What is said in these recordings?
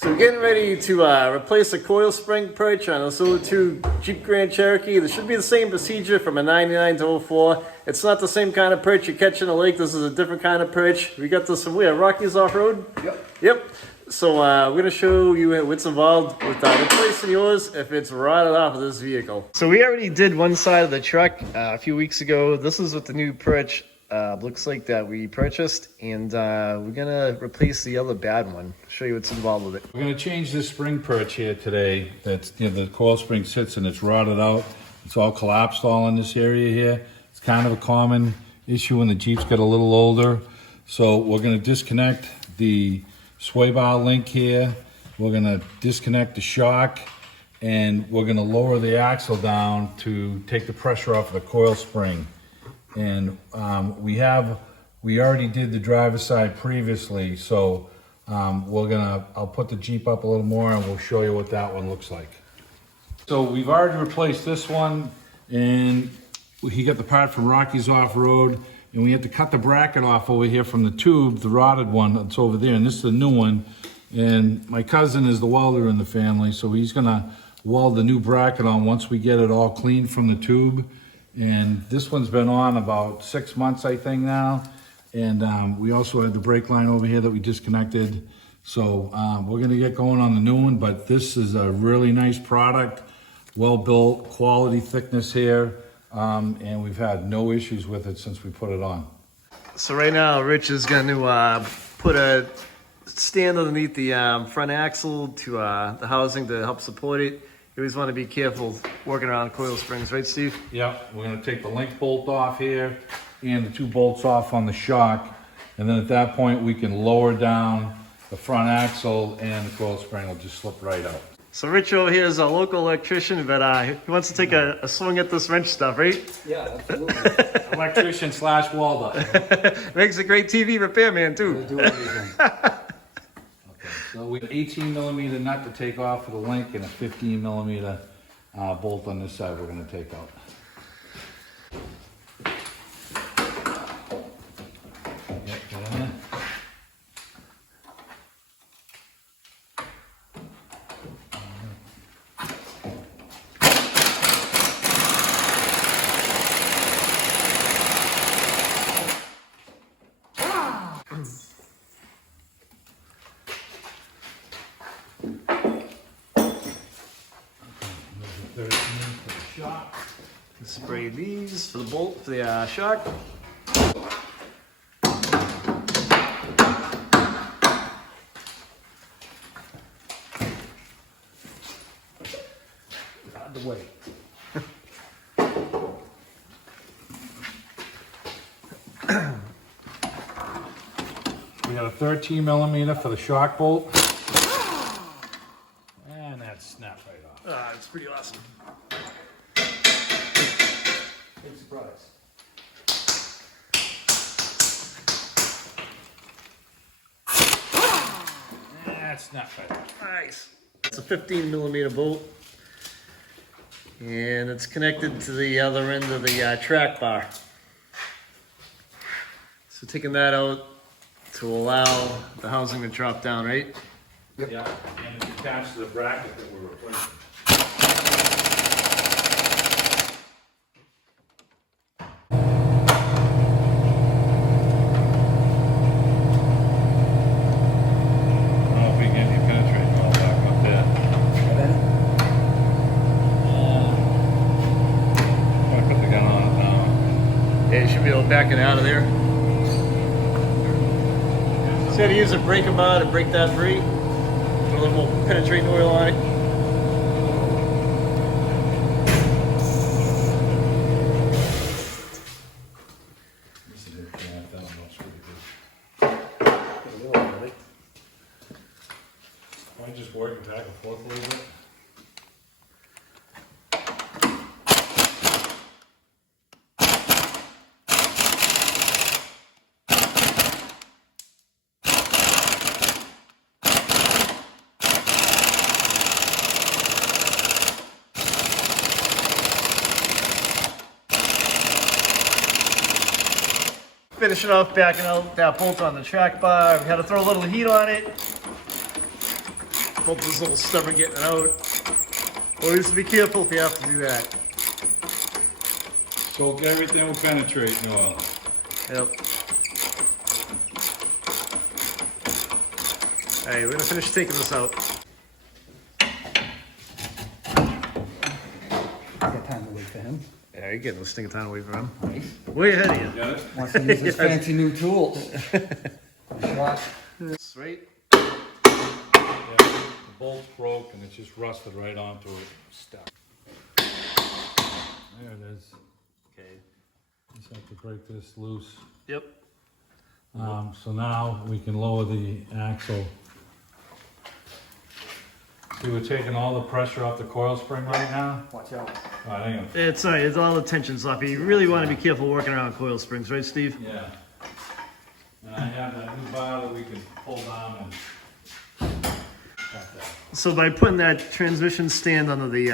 So we're getting ready to replace a coil spring perch on a 02 Jeep Grand Cherokee. This should be the same procedure from a 99 to 04. It's not the same kind of perch you catch in a lake. This is a different kind of perch. We got this from where? Rockies Off-Road? Yep. So we're going to show you what's involved with replacing yours if it's rotted off of this vehicle. So we already did one side of the truck a few weeks ago. This is what the new perch looks like that we purchased, and we're gonna replace the other bad one. Show you what's involved with it. We're gonna change this spring perch here today. That's the coil spring sits and it's rotted out. It's all collapsed all in this area here. It's kind of a common issue when the Jeeps get a little older. So we're gonna disconnect the sway bar link here. We're gonna disconnect the shock, and we're gonna lower the axle down to take the pressure off of the coil spring. And we already did the driver's side previously, so I'll put the Jeep up a little more and we'll show you what that one looks like. So we've already replaced this one, and he got the part from Rockies Off-Road, and we had to cut the bracket off over here from the tube, the rotted one that's over there, and this is the new one. And my cousin is the welder in the family, so he's gonna weld the new bracket on once we get it all clean from the tube. And this one's been on about 6 months, I think now. And we also had the brake line over here that we disconnected. So we're gonna get going on the new one, but this is a really nice product, well-built, quality thickness here. And we've had no issues with it since we put it on. So right now, Rich is gonna put a stand underneath the front axle to the housing to help support it. You always want to be careful working around coil springs, right, Steve? Yeah, we're gonna take the link bolt off here and the two bolts off on the shock. And then at that point, we can lower down the front axle and the coil spring will just slip right out. So Rich over here is a local electrician, but he wants to take a swing at this wrench stuff, right? Yeah, absolutely. Electrician / welder. Makes a great TV repairman, too. We'll do everything. So we have 18 millimeter nut to take off for the link and a 15 millimeter bolt on this side we're going to take out. Yep, get in there. Spray these for the bolt, for the shock. Out of the way. We got a 13 millimeter for the shock bolt. And that snapped right off. It's pretty awesome. Big surprise. That's not right. Nice. It's a 15 millimeter bolt, and it's connected to the other end of the track bar. So taking that out to allow the housing to drop down, right? Yep. Yeah, and it's attached to the bracket that we're replacing. Back it out of there. So you had to use a breaker bar to break that free. Put a little more penetrating oil on it. I just working back and forth a little bit. Finishing off backing out that bolt on the track bar. We had to throw a little heat on it. bolt this little stubber getting it out. Always be careful if you have to do that. So everything will penetrate, Noel. Yep. Alright, we're gonna finish taking this out. I got time to wait for him. Yeah, you're getting this thing a ton away from him. Nice. Way ahead of you. Got it? Wants to use his fancy new tools. Shot. Straight. Yeah, the bolt's broke and it's just rusted right onto it. Stuck. There it is. Okay. Just have to break this loose. Yep. So now we can lower the axle. See, we're taking all the pressure off the coil spring right now. Watch out. All right, hang on. It's alright, it's all the tension's off. You really want to be careful working around coil springs, right, Steve? Yeah. And I have that new bar that we can pull down and. So by putting that transmission stand under the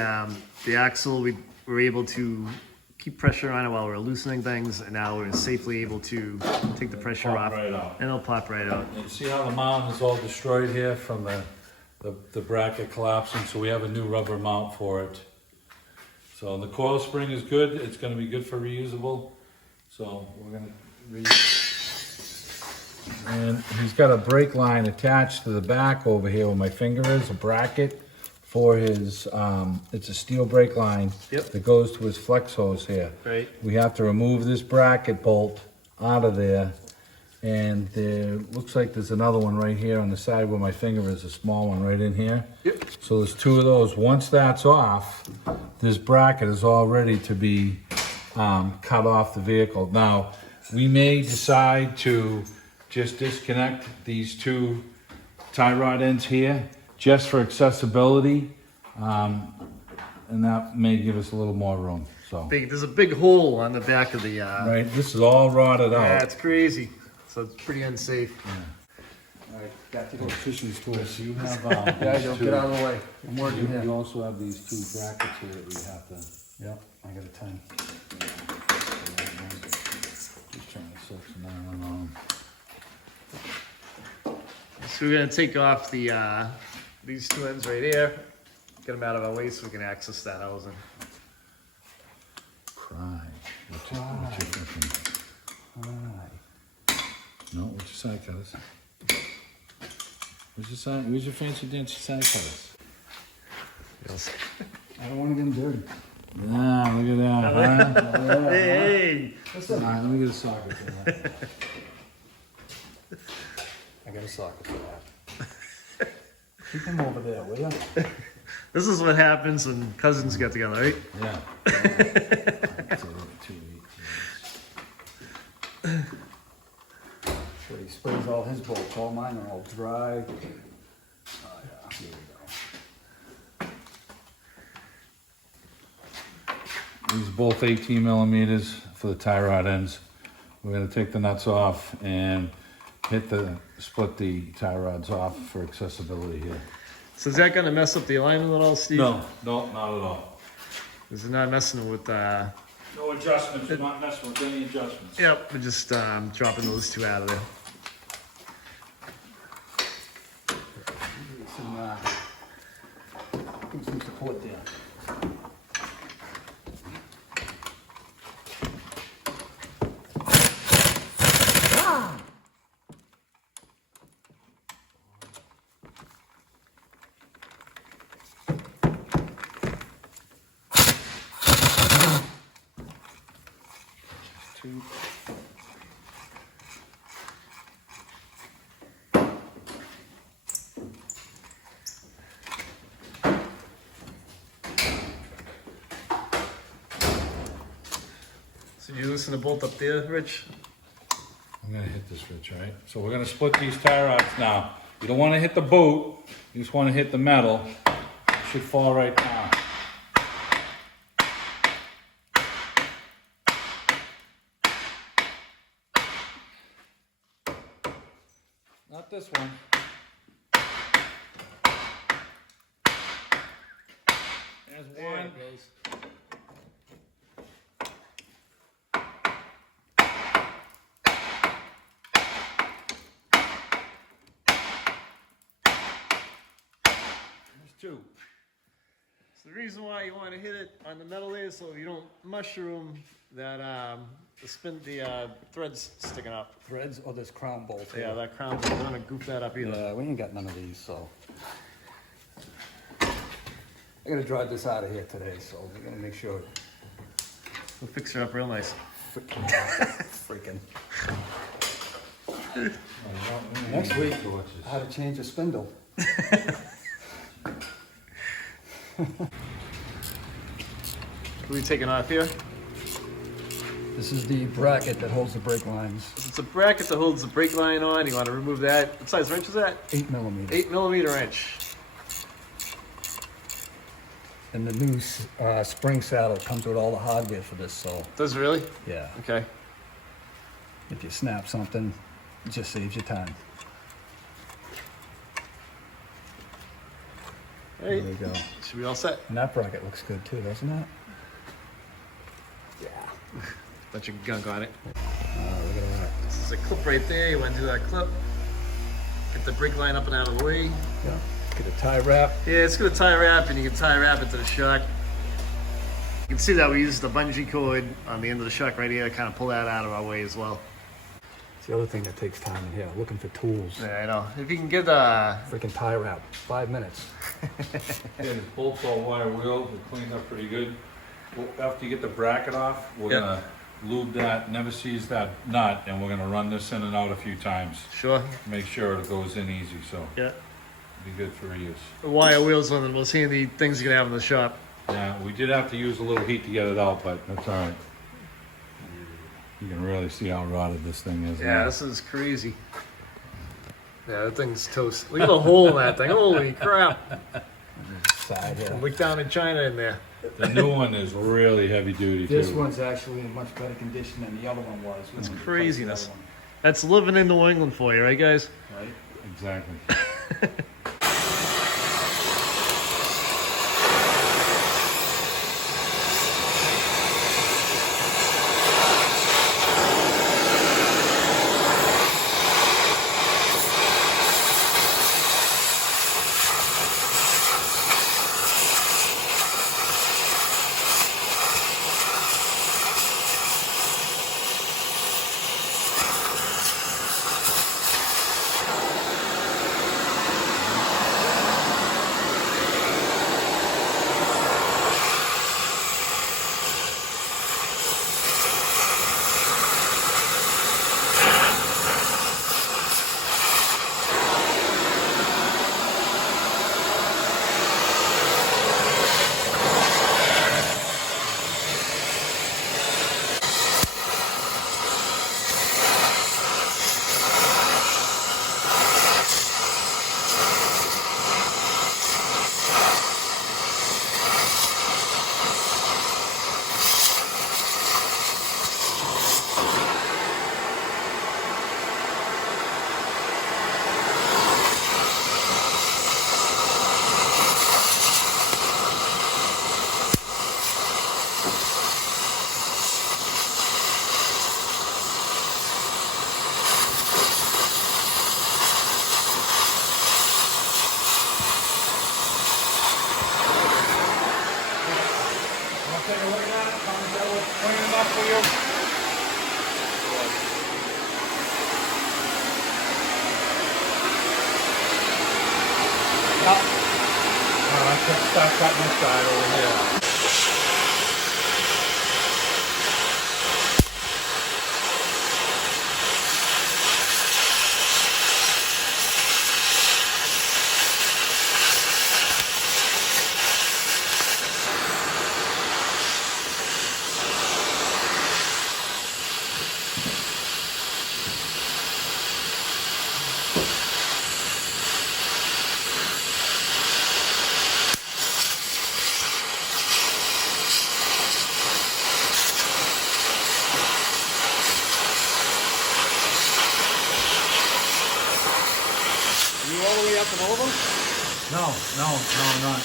axle, we were able to keep pressure on it while we're loosening things, and now we're safely able to take the pressure Pop off, right out. and it'll pop right out. And you see how the mount is all destroyed here from the bracket collapsing, so we have a new rubber mount for it. So the coil spring is good, it's gonna be good for reusable. So we're gonna and he's got a brake line attached to the back over here where my finger is, a bracket for his, it's a steel brake line Yep. that goes to his flex hose here. Right. We have to remove this bracket bolt out of there. And there looks like there's another one right here on the side where my finger is, a small one right in here. Yep. So there's two of those. Once that's off, this bracket is all ready to be cut off the vehicle. Now, we may decide to just disconnect these two tie rod ends here just for accessibility. And that may give us a little more room, so. There's a big hole on the back of the. Right, this is all rotted out. Yeah, it's crazy. So it's pretty unsafe. All right, got to go. Fishing tools, you have Yeah, don't get out of the way. I'm working You here. also have these two brackets here that we have to. Yep, I got a 10. Just trying to section that one on. So we're gonna take off the these two ends right here, get them out of our way so we can access that housing. Cry. What's your thinking? No, what's your side cutters? Where's your fancy dancy side cutters? I don't want to get them dirty. Ah, look at that, huh? Hey! All right, let me get a socket for that. I got a socket for that. Keep them over there, will ya? This is what happens when cousins get together, right? Yeah. So he sprays all his bolts, all mine are all dry. Oh yeah, here we go. These are both 18 millimeters for the tie rod ends. We're gonna take the nuts off and split the tie rods off for accessibility here. So is that gonna mess up the alignment at all, Steve? No, not at all. Is it not messing with, No adjustments, we're not messing with any adjustments. yep, we're just dropping those two out of there. Put some support there. Two. So you listen to bolt up there, Rich? I'm gonna hit this, Rich, all right? So we're gonna split these tie rods now. You don't wanna hit the boot, you just wanna hit the metal. It should fall right down. Not this one. There's one. 2. So the reason why you want to hit it on the metal is so you don't mushroom that the threads sticking up. Threads or this crown bolt? Yeah, that crown. You don't want to goof that up either. Yeah, we ain't got none of these, so. I gotta drive this out of here today, so we're gonna make sure. We'll fix her up real nice. Freaking. Next week, how to change a spindle. What are we taking off here? This is the bracket that holds the brake lines. It's a bracket that holds the brake line on. You want to remove that. What size wrench is that? 8 millimeters. 8mm wrench. And the new spring saddle comes with all the hardware for this, so Does it really? yeah. Okay. If you snap something, it just saves you time. Hey, There you go. should be all set. And that bracket looks good too, doesn't it? Yeah. Bunch of gunk on it. Look at that. This is a clip right there. You want to do that clip. Get the brake line up and out of the way. Yeah. Get a tie wrap. Yeah, it's got a tie wrap, and you can tie wrap it to the shock. You can see that we used the bungee cord on the end of the shock right here to kind of pull that out of our way as well. It's the other thing that takes time in here, looking for tools. Yeah, I know. If you can get Freaking tie wrap, 5 minutes. Yeah, the bolts all wire wheels, it cleans up pretty good. Well, after you get the bracket off, we're Yep. gonna lube that, never seize that nut, and we're gonna run this in and out a few times. sure. Make sure it goes in easy, so Yeah. be good for reuse. The wire wheels on the most handy things you can have in the shop. Yeah, we did have to use a little heat to get it out, but that's all right. You can really see how rotted this thing is. Yeah, now. this is crazy. Yeah, that thing's toast. Look at the hole in that thing. Holy crap. Side here. Look down in China in there. The new one is really heavy duty This too. one's actually in much better condition than the other one was. That's when we replaced the craziness. other one. That's living in New England for you, right, guys? Right? Exactly. Take a look at that, tell me that looks clean enough for you. Stop cutting this side over here. You all the way up and over? No, I'm not.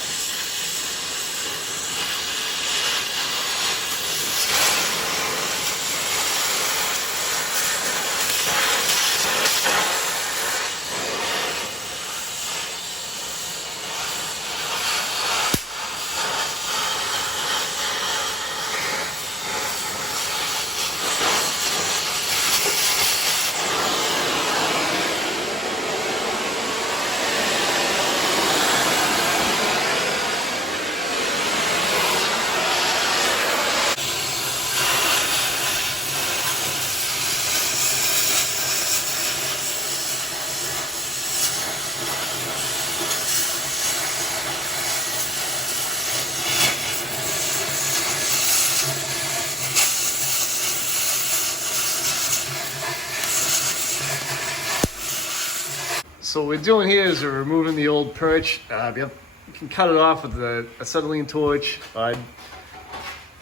So what we're doing here is we're removing the old perch. You can cut it off with the acetylene torch. You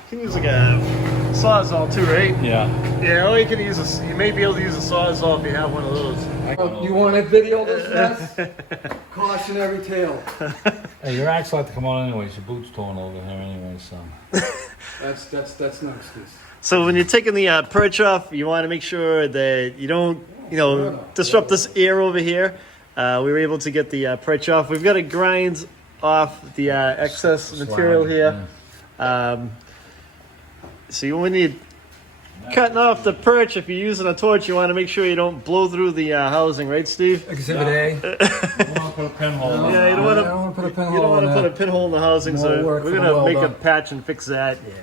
can use like a sawzall too, right? Yeah. Yeah, or you can use you may be able to use a sawzall if you have one of those. You want to video this mess? Cautionary tale. Hey, your axle had to come on anyways. Your boot's torn over here anyway, so. That's no excuse. So when you're taking the perch off, you want to make sure that you don't, disrupt this air over here. We were able to get the perch off. We've got to grind off the excess material here. Yeah. So you when you're cutting off the perch, if you're using a torch, you want to make sure you don't blow through the housing, right, Steve? Exhibit A. You want to put a pinhole in. Yeah, you don't want I don't want to put a pinhole. You don't want to in put a that. pinhole in the housing, More so work we're for the gonna make a welder. patch and fix that. Yeah.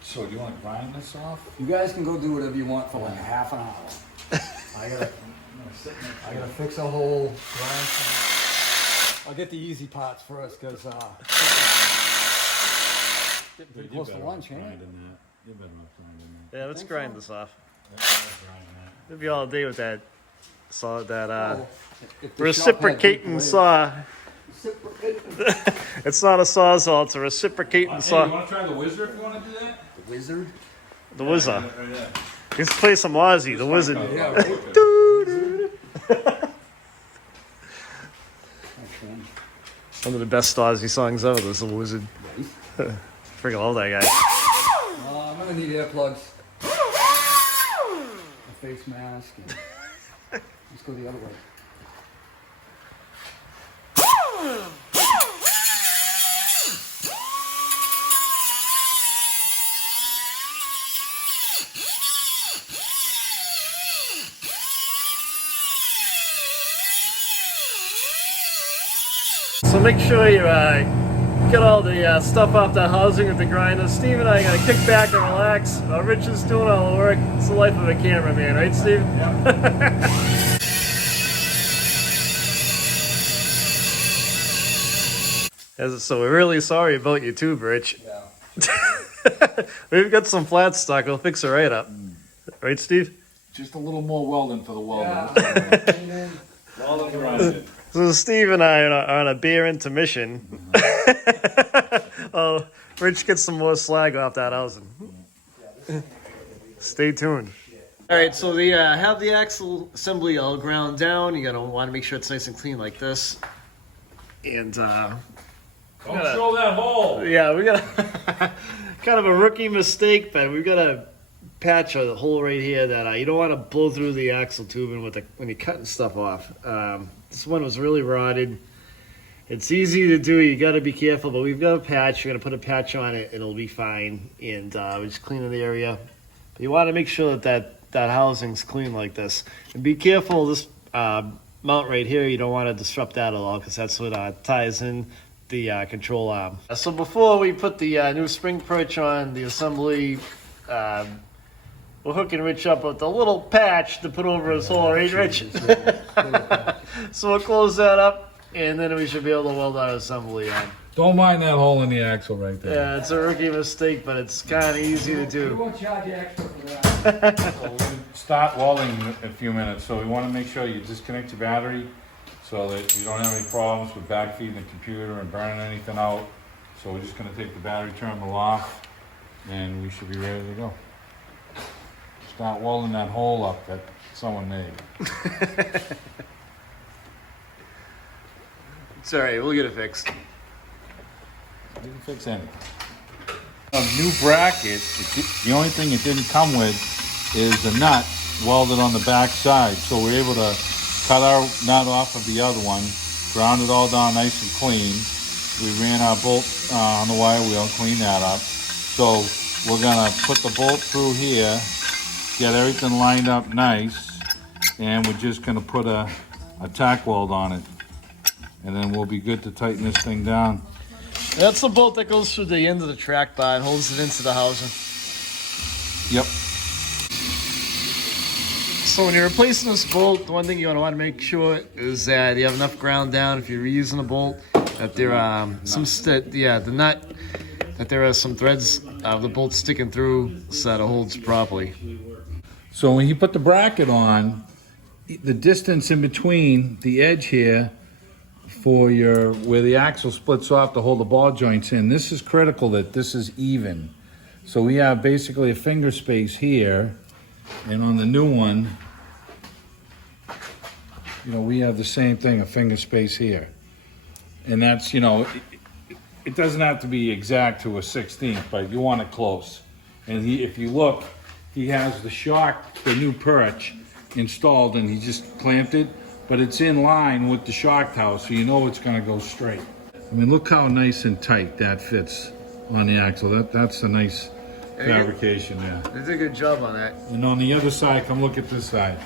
So do you want to grind this off? You guys can go do whatever you want for like half an hour. I gotta fix a hole. I'll get the easy parts first, because getting close to lunch, ain't it? You're better off grinding Yeah, let's grind this off. that. We'll be all day with that saw, that If the reciprocating shop had saw. It's not a sawzall, it's a reciprocating Hey, you saw. want to try the Wizard if you want to do that? the wizard. The wizard. Yeah. Let's play some Ozzy, the wizard. Yeah. One of the best Ozzy songs ever, this is the wizard. Freaking love that guy. I'm gonna need earplugs, a face mask, and let's go the other way. So make sure you get all the stuff off the housing with the grinder. Steve and I are gonna kick back and relax. Rich is doing all the work. It's the life of a cameraman, right, Steve? So we're really sorry about you too, Rich. Yeah. We've got some flat stock. We'll fix it right up. Right, Steve? Just a little more welding for the welder. Yeah. Welding grinding. So Steve and I are on a beer intermission. Oh, Rich gets some more slag off that housing. Stay tuned. All right, so they have the axle assembly all ground down. You're gonna want to make sure it's nice and clean like this. And Don't show that hole. yeah, we got kind of a rookie mistake, but we've got a patch or the hole right here that you don't want to blow through the axle tubing with when you're cutting stuff off. This one was really rotted. It's easy to do. You got to be careful, but we've got a patch. We're gonna put a patch on it, and it'll be fine. And we're just cleaning the area. But you want to make sure that housing's clean like this. And be careful. This mount right here, you don't want to disrupt that at all, because that's what ties in the control arm. So before we put the new spring perch on the assembly, we're hooking Rich up with a little patch to put over his hole, right, Rich? So we'll close that up, and then we should be able to weld our assembly on. Don't mind that hole in the axle right there. Yeah, it's a rookie mistake, but it's kind of easy to We do. won't charge you extra for that. So we're gonna start welding in a few minutes, so we want to make sure you disconnect your battery so that you don't have any problems with backfeeding the computer and burning anything out. So we're just going to take the battery terminal off, and we should be ready to go. Start welding that hole up that someone made. It's all right, we'll get it fixed. We can fix anything. A new bracket, the only thing it didn't come with is a nut welded on the back side. So we're able to cut our nut off of the other one, ground it all down nice and clean. We ran our bolt on the wire wheel, clean that up. So we're gonna put the bolt through here, get everything lined up nice, and we're just gonna put a tack weld on it. And then we'll be good to tighten this thing down. That's the bolt that goes through the end of the track bar and holds it into the housing. Yep. So when you're replacing this bolt, the one thing you want to make sure is that you have enough ground down if you're reusing a bolt, that there are the nut, that there are some threads of the bolt sticking through so that it holds properly. So when you put the bracket on, the distance in between the edge here for your, where the axle splits off to hold the ball joints in, this is critical that this is even. So we have basically a finger space here, and on the new one, you know, we have the same thing, a finger space here. And that's, you know, it doesn't have to be exact to a 16th, but you want it close. And if you look, he has the shock, the new perch installed, and he just clamped it, but it's in line with the shock tower, so you know it's gonna go straight. I mean, look how nice and tight that fits on the axle. That's a nice fabrication there. They did a good job on that. And on the other side, come look at this side.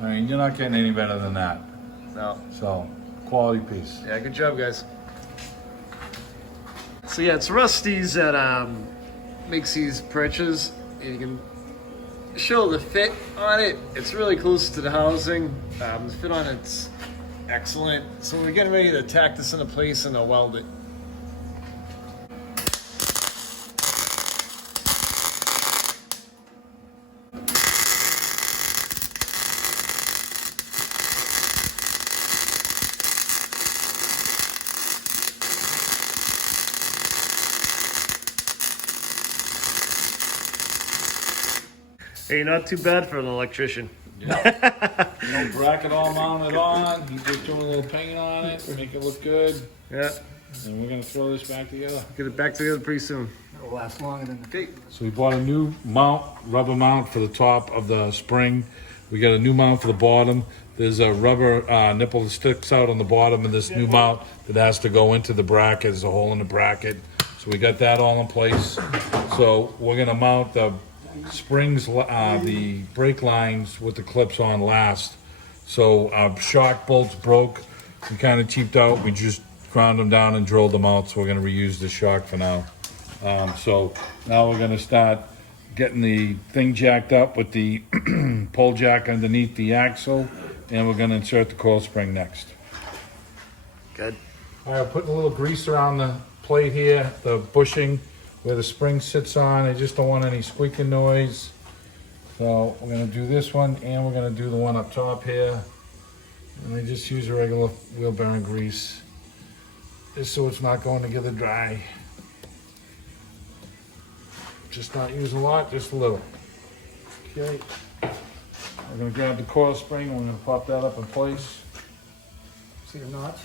I mean, you're not getting any better than that. No. So, quality piece. Yeah, good job, guys. So yeah, it's Rusty's that makes these perches. You can show the fit on it. It's really close to the housing. The fit on it's excellent. So we're getting ready to tack this into place and weld it. Hey, not too bad for an electrician. Yeah. No bracket all mounted on. He's just doing a little paint on it, make it look good. Yeah, And we're gonna throw this back together. get it back together pretty soon. It'll last longer than the Okay. So we bought a new mount, rubber mount for the top of the spring. We got a new mount for the bottom. There's a rubber nipple that sticks out on the bottom of this new mount that has to go into the bracket. There's a hole in the bracket. So we got that all in place. So we're gonna mount the springs, the brake lines with the clips on last. So our shock bolts broke. We kind of cheaped out. We just ground them down and drilled them out. So we're gonna reuse the shock for now. So now we're gonna start getting the thing jacked up with the pole jack underneath the axle, and we're gonna insert the coil spring next. Good. All right, I'm putting a little grease around the plate here, the bushing where the spring sits on. I just don't want any squeaking noise. So we're gonna do this one, and we're gonna do the one up top here. And I just use a regular wheel bearing grease, just so it's not going together dry. Just not use a lot, just a little. Okay. We're gonna grab the coil spring, and we're gonna pop that up in place. See the notch?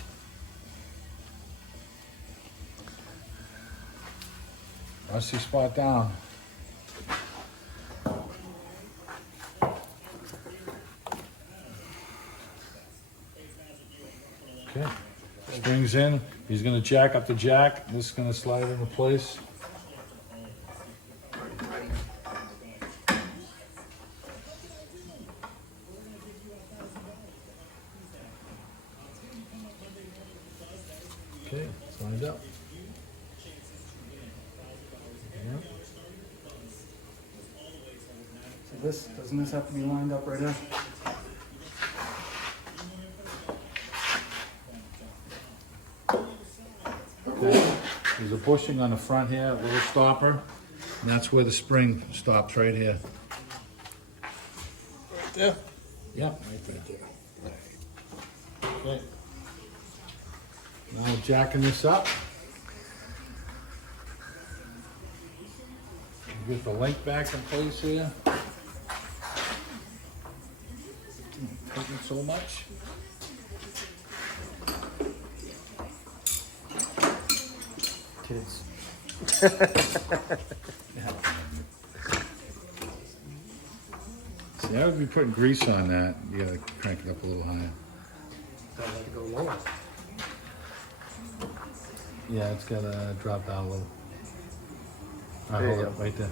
Rusty spot down. Okay, spring's in. He's gonna jack up the jack. This is gonna slide into place. Okay, it's lined up. So this, doesn't this have to be lined up right there? Okay. There's a bushing on the front here, a little stopper, and that's where the spring stops, right here. Right there. Yep, right there. Okay. Now we're jacking this up. Get the link back in place here. Taking so much. Kids. See, I would be putting grease on that. You gotta crank it up a little higher. I'd like to go lower. Yeah, it's gotta drop down a little. There you Hold go. it right there.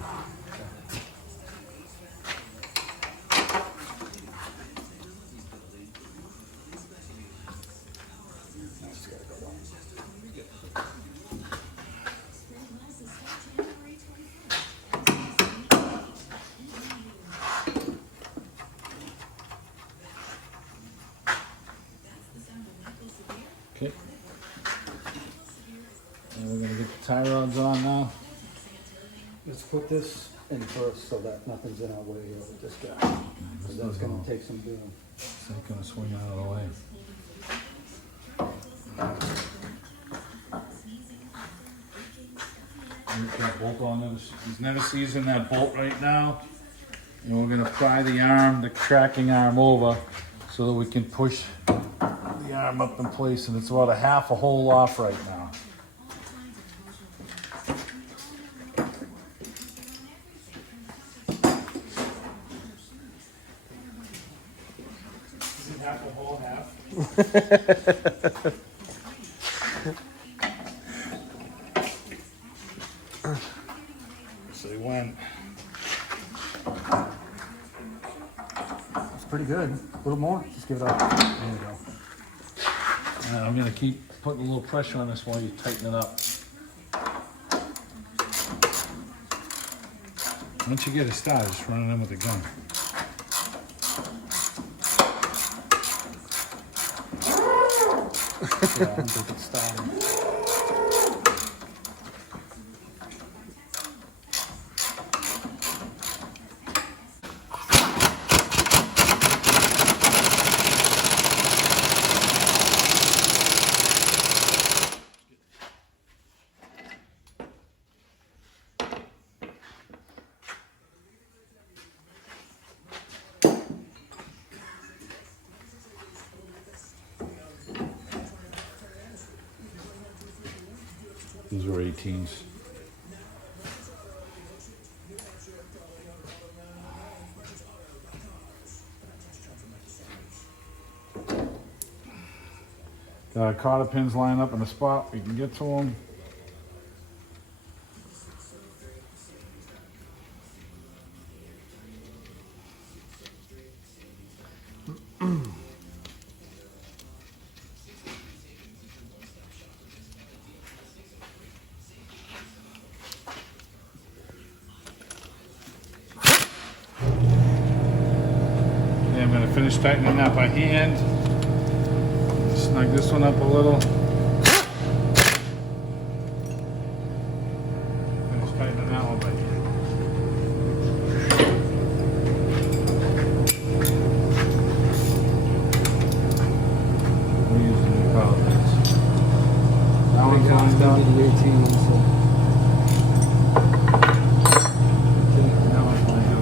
Okay. And we're gonna get the tie rods on now. Let's put this in first so that nothing's in our way here with this guy. Because that's gonna take some doing. It's not gonna swing out of the way. That bolt on, he's never seizing that bolt right now. And we're gonna pry the arm, the tracking arm over so that we can push the arm up in place, and it's about a half a hole off right now. Is it half a hole, half? So he went. It's pretty good. A little more. Just give it up. There we go. I'm gonna keep putting a little pressure on this while you tighten it up. Once you get it started, just run it in with the gun. Yeah, I think it's starting. These were 18s. Cotter pins line up in a spot, we can get to them. I'm going to finish tightening that by hand. Snug this one up a little. Finish tightening that one by hand. We're using the collars. That one's lined up. The 18, so. That one's lined up.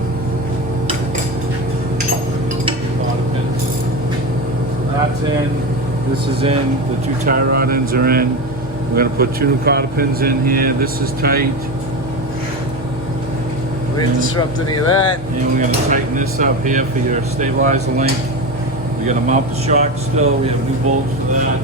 That's in, this is in, the two tie rod ends are in. We're gonna put two new cotter pins in here. This is tight. We didn't disrupt any of that. And we're gonna tighten this up here for your stabilizer link. We gotta mount the shock still. We have new bolts for that.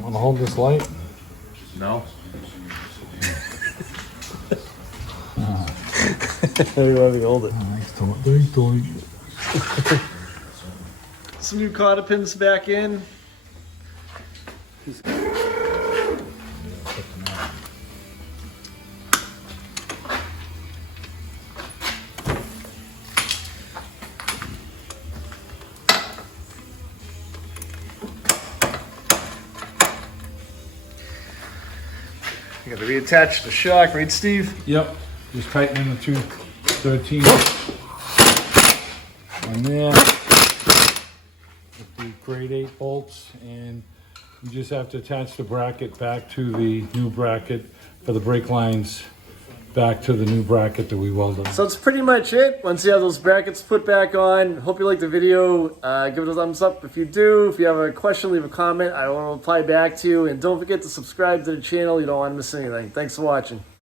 Wanna hold this light? No. You want me to hold it? Some new cotter pins back in. You got to reattach the shock, right, Steve? Yep. Just tightening the two 13 on there with the grade 8 bolts, and you just have to attach the bracket back to the new bracket for the brake lines back to the new bracket that we welded. So that's pretty much it. Once you have those brackets put back on, hope you like the video. Give it a thumbs up if you do. If you have a question, leave a comment. I will reply back to you. And don't forget to subscribe to the channel. You don't want to miss anything. Thanks for watching.